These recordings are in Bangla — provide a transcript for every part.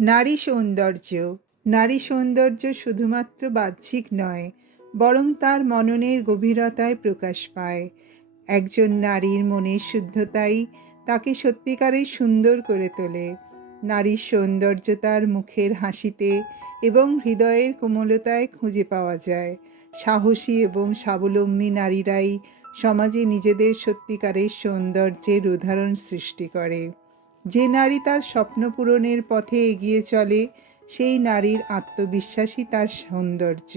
নারী সৌন্দর্য। নারী সৌন্দর্য শুধুমাত্র বাহ্যিক নয়, বরং তার মননের গভীরতায় প্রকাশ পায়। একজন নারীর মনের শুদ্ধতাই তাকে সত্যিকারের সুন্দর করে তোলে। নারীর সৌন্দর্য তার মুখের হাসিতে এবং হৃদয়ের কোমলতায় খুঁজে পাওয়া যায়। সাহসী এবং স্বাবলম্বী নারীরাই সমাজে নিজেদের সত্যিকারের সৌন্দর্যের উদাহরণ সৃষ্টি করে। যে নারী তার স্বপ্ন পূরণের পথে এগিয়ে চলে, সেই নারীর আত্মবিশ্বাসী তার সৌন্দর্য।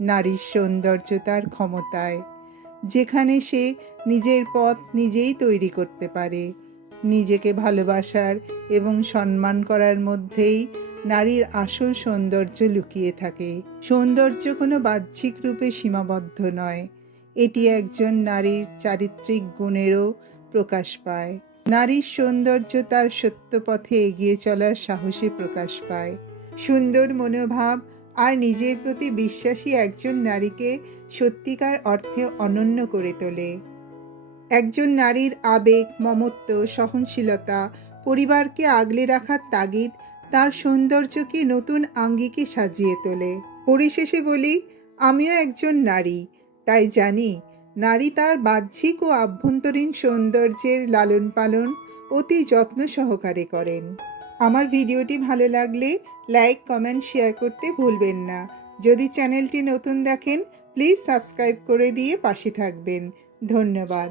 নারীর সৌন্দর্য তার ক্ষমতায়, যেখানে সে নিজের পথ নিজেই তৈরি করতে পারে। নিজেকে ভালোবাসার এবং সম্মান করার মধ্যেই নারীর আসল সৌন্দর্য লুকিয়ে থাকে। সৌন্দর্য কোনো বাহ্যিক রূপে সীমাবদ্ধ নয়। এটি একজন নারীর চারিত্রিক গুণেরও প্রকাশ পায়। নারীর সৌন্দর্য তার সত্য পথে এগিয়ে চলার সাহসে প্রকাশ পায়। সুন্দর মনোভাব আর নিজের প্রতি বিশ্বাসী একজন নারীকে সত্যিকার অর্থে অনন্য করে তোলে। একজন নারীর আবেগ, মমত্ব, সহনশীলতা, পরিবারকে আগলে রাখার তাগিদ তার সৌন্দর্যকে নতুন আঙ্গিকে সাজিয়ে তোলে। পরিশেষে বলি, আমিও একজন নারী, তাই জানি নারী তার বাহ্যিক ও আভ্যন্তরীণ সৌন্দর্যের লালন পালন অতি যত্ন সহকারে করেন। আমার ভিডিওটি ভালো লাগলে লাইক, কমেন্ট, শেয়ার করতে ভুলবেন না। যদি চ্যানেলটি নতুন দেখেন, প্লিজ সাবস্ক্রাইব করে দিয়ে পাশে থাকবেন। ধন্যবাদ।